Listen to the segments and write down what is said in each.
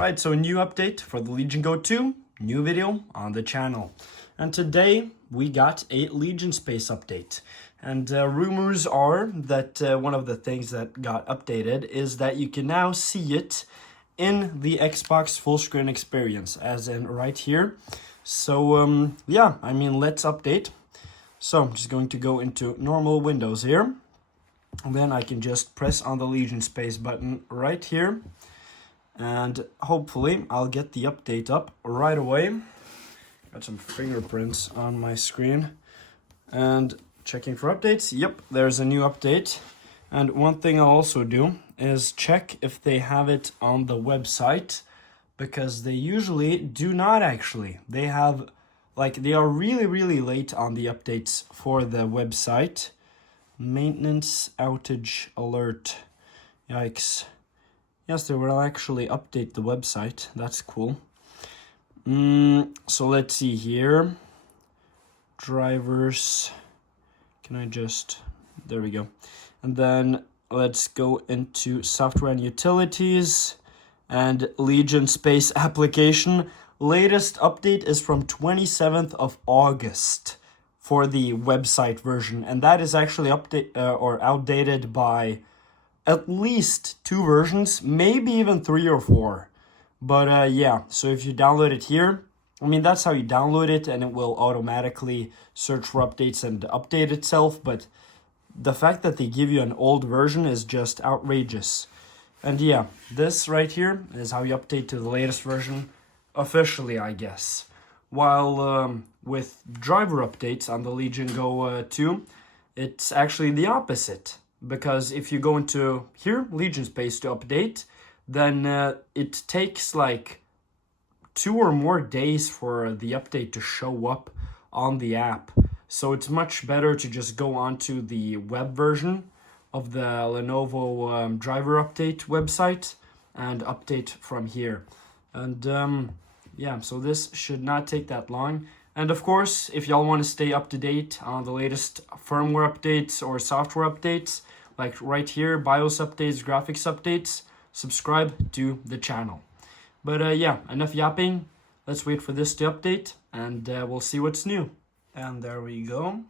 Alright, so a new update for the Legion Go 2, new video on the channel. And today we got a Legion Space update. And rumors are that one of the things that got updated is that you can now see it in the Xbox full screen experience, as in right here. So yeah, I mean, let's update. So I'm just going to go into normal Windows here. And then I can just press on the Legion Space button right here. And hopefully I'll get the update up right away. Got some fingerprints on my screen. And checking for updates. Yep, there's a new update. And one thing I'll also do is check if they have it on the website. Because they usually do not actually. They have, they are really late on the updates for the website. Maintenance outage alert. Yikes. Yes, they will actually update the website. That's cool. So let's see here. Drivers. Can I just... There we go. And then let's go into software and utilities. And Legion Space application. Latest update is from 27th of August for the website version. And that is actually outdated by at least 2 versions, maybe even 3 or 4. But yeah, so if you download it here, I mean, that's how you download it, and it will automatically search for updates and update itself. But the fact that they give you an old version is just outrageous. And yeah, this right here is how you update to the latest version officially, I guess. While with driver updates on the Legion Go 2, it's actually the opposite. Because if you go into here, Legion Space to update, then it takes like 2 or more days for the update to show up on the app. So it's much better to just go onto the web version of the Lenovo driver update website and update from here. And yeah, so this should not take that long. And of course, if y'all want to stay up to date on the latest firmware updates or software updates, like right here, BIOS updates, graphics updates, subscribe to the channel. But yeah, enough yapping. Let's wait for this to update, and we'll see what's new. And there we go.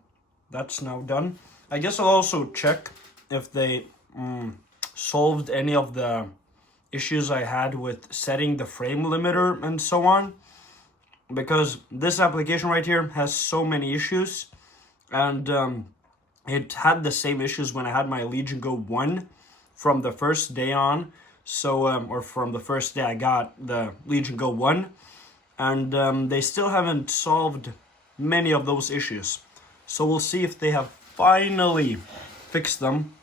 That's now done. I guess I'll also check if they solved any of the issues I had with setting the frame limiter and so on. Because this application right here has so many issues, and it had the same issues when I had my Legion Go 1 from the first day on. So, or from the first day I got the Legion Go 1. And they still haven't solved many of those issues. So we'll see if they have finally fixed them.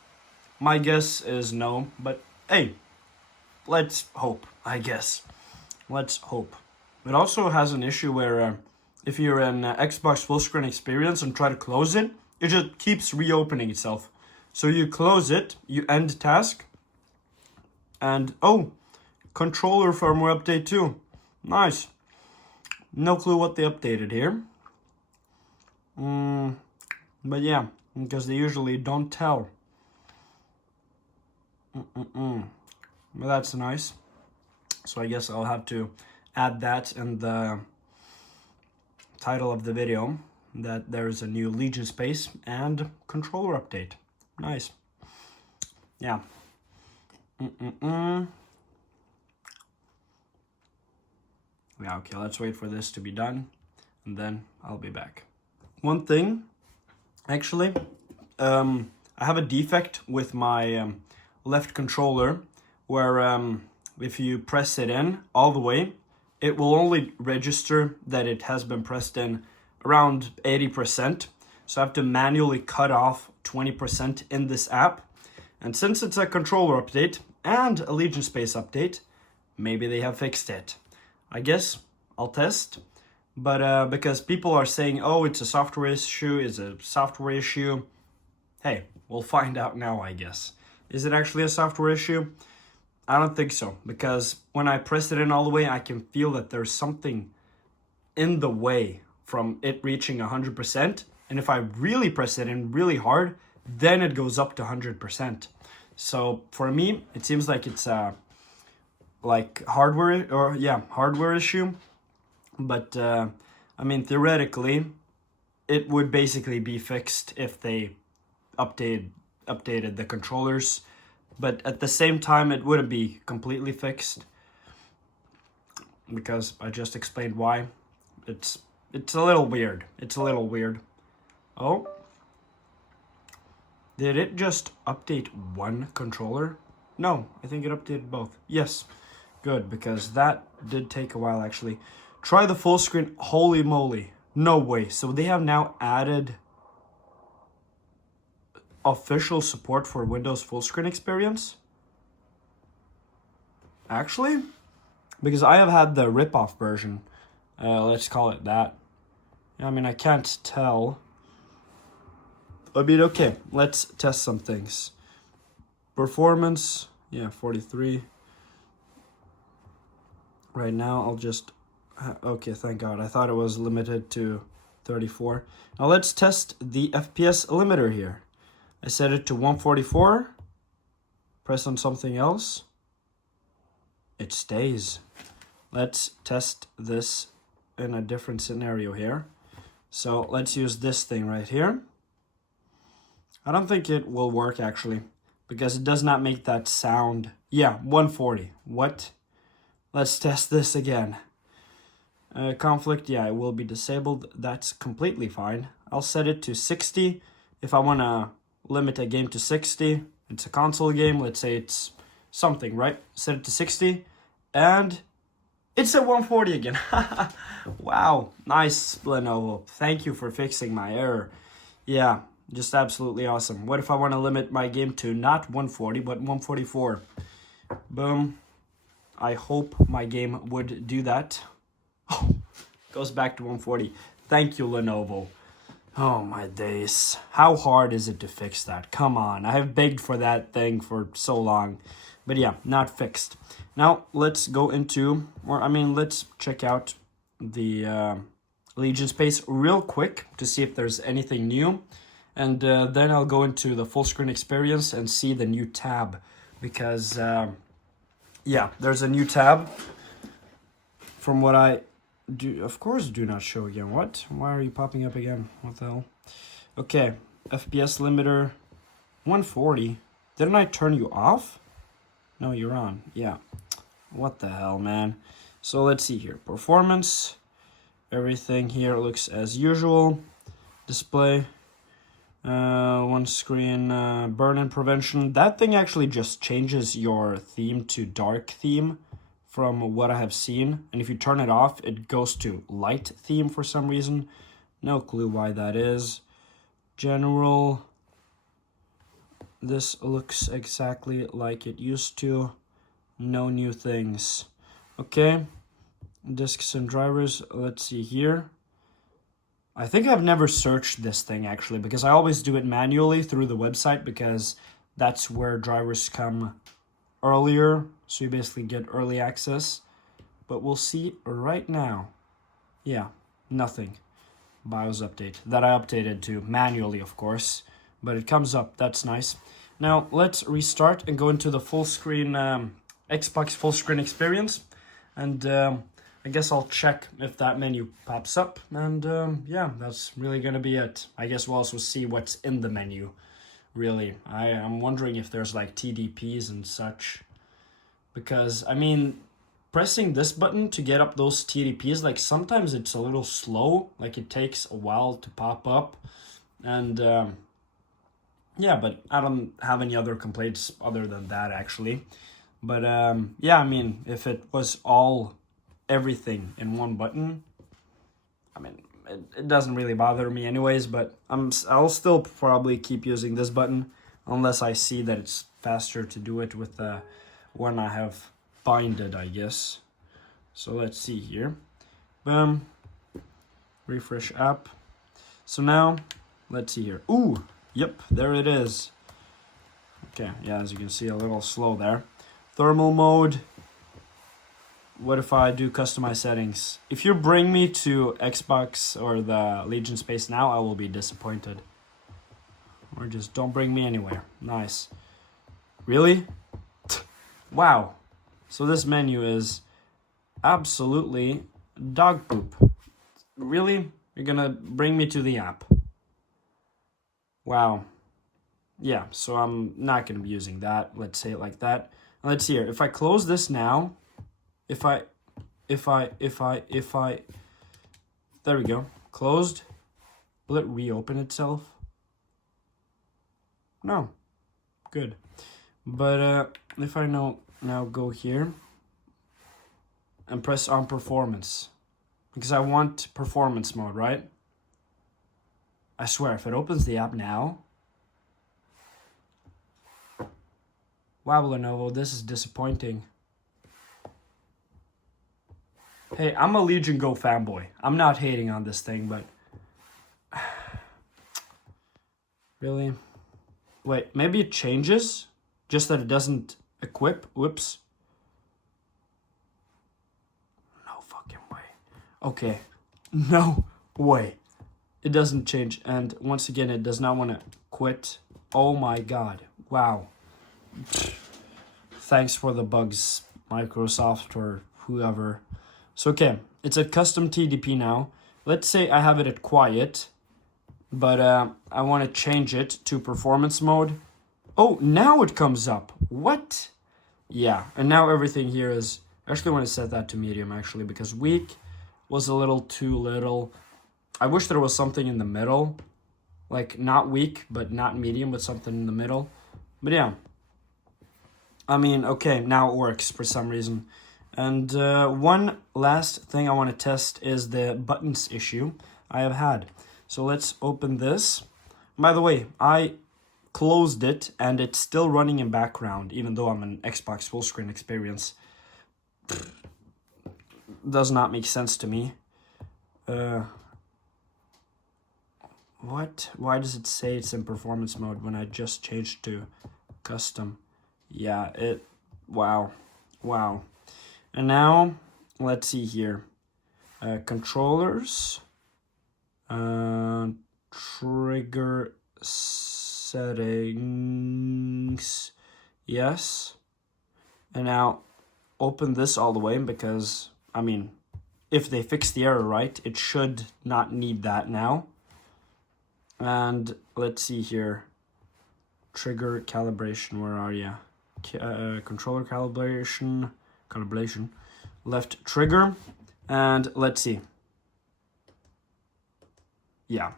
My guess is no, but hey, let's hope, I guess. Let's hope. It also has an issue where if you're in Xbox full screen experience and try to close it, it just keeps reopening itself. So you close it, you end task, and oh, controller firmware update too. Nice. No clue what they updated here. But yeah, because they usually don't tell. But that's nice. So I guess I'll have to add that in the title of the video, that there's a new Legion Space and controller update. Nice. Yeah. Yeah, okay, let's wait for this to be done, and then I'll be back. One thing, actually, I have a defect with my left controller, where if you press it in all the way, it will only register that it has been pressed in around 80%. So I have to manually cut off 20% in this app. And since it's a controller update and a Legion Space update, maybe they have fixed it. I guess I'll test. But because people are saying, oh, it's a software issue, hey, we'll find out now, I guess. Is it actually a software issue? I don't think so, because when I press it in all the way, I can feel that there's something in the way from it reaching 100%. And if I really press it in really hard, then it goes up to 100%. So for me, it seems like it's a like hardware issue. But I mean, theoretically, it would basically be fixed if they updated the controllers. But at the same time, it wouldn't be completely fixed, because I just explained why. It's a little weird. It's a little weird. Oh. Did it just update one controller? No, I think it updated both. Yes. Good, because that did take a while actually. Try the full screen. Holy moly. No way. So they have now added official support for Windows full screen experience? Actually? Because I have had the rip-off version. Let's call it that. I mean, I can't tell. I mean, okay, let's test some things. Performance, yeah, 43. Right now, I'll just... Okay, thank God. I thought it was limited to 34. Now let's test the FPS limiter here. I set it to 144. Press on something else. It stays. Let's test this in a different scenario here. So let's use this thing right here. I don't think it will work actually, because it does not make that sound. Yeah, 140. What? Let's test this again. Conflict, yeah, it will be disabled. That's completely fine. I'll set it to 60. If I want to limit a game to 60, it's a console game. Let's say it's something, right? Set it to 60. And it's at 140 again. Wow, nice, Lenovo. Thank you for fixing my error. Yeah, just absolutely awesome. What if I want to limit my game to not 140, but 144? Boom. I hope my game would do that. Oh, goes back to 140. Thank you, Lenovo. Oh, my days. How hard is it to fix that? Come on. I have begged for that thing for so long. But yeah, not fixed. Now, let's go into, let's check out the Legion space real quick to see if there's anything new. And then I'll go into the full screen experience and see the new tab. Because, yeah, there's a new tab. From what I do, of course, do not show again. What? Why are you popping up again? What the hell? Okay, FPS limiter 140. Didn't I turn you off? No, you're on. Yeah. What the hell, man? So let's see here. Performance. Everything here looks as usual. Display. One screen. Burn-in prevention. That thing actually just changes your theme to dark theme from what I have seen. And if you turn it off, it goes to light theme for some reason. No clue why that is. General. This looks exactly like it used to. No new things. Okay. Disks and drivers. Let's see here. I think I've never searched this thing actually, because I always do it manually through the website, because that's where drivers come earlier. So you basically get early access. But we'll see right now. Yeah, nothing. BIOS update. That I updated to manually, of course. But it comes up. That's nice. Now, let's restart and go into the full screen Xbox full screen experience. And I guess I'll check if that menu pops up. And yeah, that's really going to be it. I guess we'll also see what's in the menu. Really, I'm wondering if there's like TDPs and such. Because, I mean, pressing this button to get up those TDPs, like sometimes it's a little slow. Like it takes a while to pop up. And yeah, but I don't have any other complaints other than that actually. But yeah, I mean, if it was everything in one button, I mean, it doesn't really bother me anyways, but I'll still probably keep using this button unless I see that it's faster to do it with the one I have binded, I guess. So let's see here. Boom. Refresh app. So now, let's see here. Ooh, yep, there it is. Okay, yeah, as you can see, a little slow there. Thermal mode. What if I do customize settings? If you bring me to Xbox or the Legion space now, I will be disappointed. Or just don't bring me anywhere. Nice. Really? Wow. So this menu is absolutely dog poop. Really? You're gonna bring me to the app? Wow. Yeah, so I'm not gonna be using that. Let's say it like that. And let's see here. If I close this now, if I, there we go. Closed. Will it reopen itself? No. Good. But if I now go here and press on performance, because I want performance mode, right? I swear, if it opens the app now, wow, Lenovo, this is disappointing. Hey, I'm a Legion Go fanboy. I'm not hating on this thing, but really? Wait, maybe it changes? Just that it doesn't equip? Whoops. No fucking way. Okay. No way. It doesn't change. And once again, it does not want to quit. Oh my god. Wow. Thanks for the bugs, Microsoft or whoever. So, okay. It's at custom TDP now. Let's say I have it at quiet. But I want to change it to performance mode. Oh, now it comes up. What? Yeah, and now everything here is... I actually want to set that to medium, actually, because weak was a little too little. I wish there was something in the middle. Like, not weak, but not medium, but something in the middle. But yeah. I mean, okay, now it works for some reason. And one last thing I want to test is the buttons issue I have had. So let's open this. By the way, I closed it and it's still running in background, even though I'm an Xbox full screen experience. Does not make sense to me. What? Why does it say it's in performance mode when I just changed to custom? Yeah, wow. Wow. And now, let's see here. Controllers. Trigger settings, yes. And now open this all the way because, I mean, if they fix the error right, it should not need that now. And let's see here. Trigger calibration, where are you? Controller calibration, left trigger, and let's see. Yeah.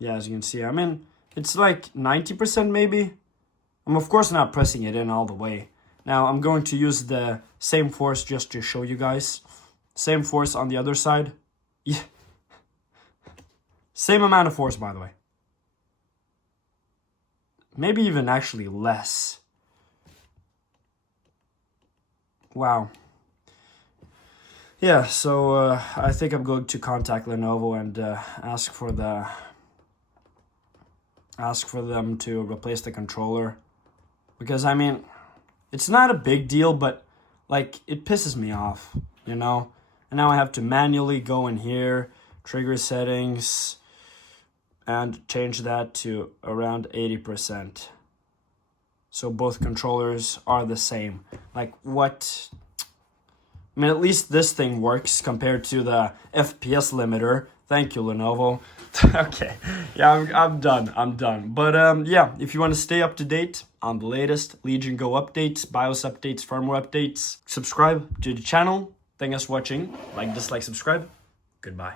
Yeah, as you can see, I mean, it's like 90% maybe. I'm of course not pressing it in all the way. Now, I'm going to use the same force just to show you guys. Same force on the other side. Yeah. Same amount of force, by the way. Maybe even actually less. Wow. Yeah, so I think I'm going to contact Lenovo and ask for them to replace the controller, because I mean, it's not a big deal, but like it pisses me off, you know. And now I have to manually go in here, trigger settings, and change that to around 80%. So both controllers are the same. Like what? I mean, at least this thing works compared to the FPS limiter. Thank you, Lenovo. Okay, yeah, I'm done. But yeah, if you want to stay up to date on the latest Legion Go updates, BIOS updates, firmware updates, subscribe to the channel. Thank us for watching. Like, dislike, subscribe. Goodbye.